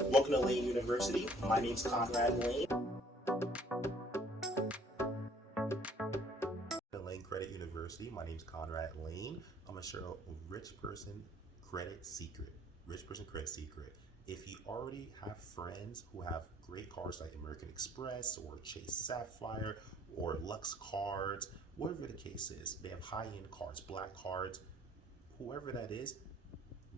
Welcome to Lane University. My name's Conrad Layn. Lane Credit University. My name's Conrad Layn. I'm gonna share a rich person credit secret. Rich person credit secret. If you already have friends who have great cards like American Express or Chase Sapphire or Lux cards, whatever the case is, they have high-end cards, black cards, whoever that is,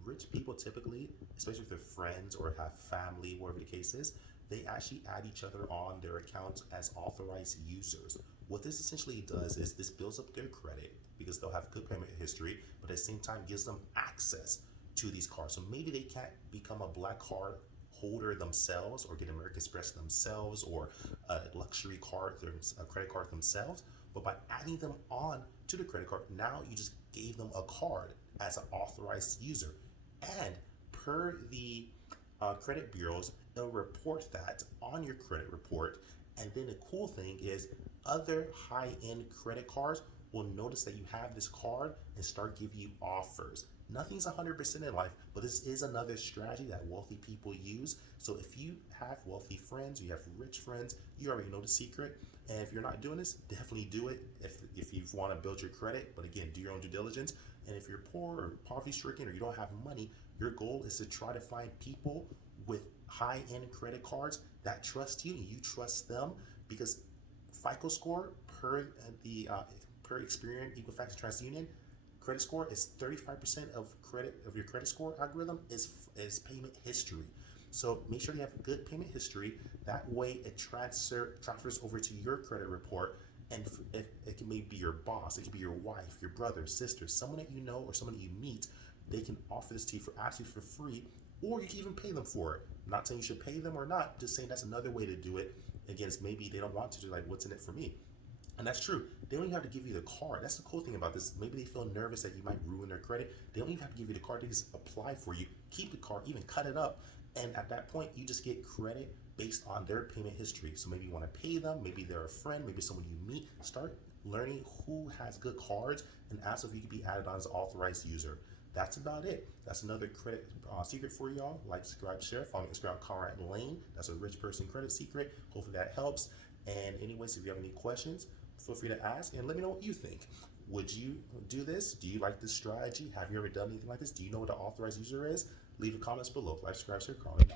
rich people typically, especially if they're friends or have family, whatever the case is, they actually add each other on their accounts as authorized users. What this essentially does is this builds up their credit because they'll have good payment history, but at the same time gives them access to these cards. So maybe they can't become a black card holder themselves or get American Express themselves or a luxury card, a credit card themselves, but by adding them on to the credit card, now you just gave them a card as an authorized user. And per the credit bureaus, they'll report that on your credit report. And then the cool thing is other high-end credit cards will notice that you have this card and start giving you offers. Nothing's 100% in life, but this is another strategy that wealthy people use. So if you have wealthy friends, you have rich friends, you already know the secret. And if you're not doing this, definitely do it if you want to build your credit. But again, do your own due diligence. And if you're poor or poverty stricken or you don't have money, your goal is to try to find people with high-end credit cards that trust you and you trust them, because FICO score per the per Experian Equifax TransUnion credit score is 35% of your credit score algorithm is payment history. So make sure you have good payment history. That way it transfers over to your credit report, and it can maybe be your boss, it can be your wife, your brother, sister, someone that you know or someone that you meet. They can offer this to you for absolutely for free, or you can even pay them for it. I'm not saying you should pay them or not, just saying that's another way to do it. Again, maybe they don't want to do, like, what's in it for me? And that's true. They don't even have to give you the card. That's the cool thing about this. Maybe they feel nervous that you might ruin their credit. They don't even have to give you the card. They just apply for you, keep the card, even cut it up. And at that point, you just get credit based on their payment history. So maybe you want to pay them. Maybe they're a friend. Maybe someone you meet. Start learning who has good cards and ask if you can be added on as an authorized user. That's about it. That's another credit secret for y'all. Like, subscribe, share. Follow me on Instagram, Conrad Layn. That's a rich person credit secret. Hopefully that helps. And anyways, if you have any questions, feel free to ask and let me know what you think. Would you do this? Do you like this strategy? Have you ever done anything like this? Do you know what an authorized user is? Leave the comments below. Like, subscribe, share, comment.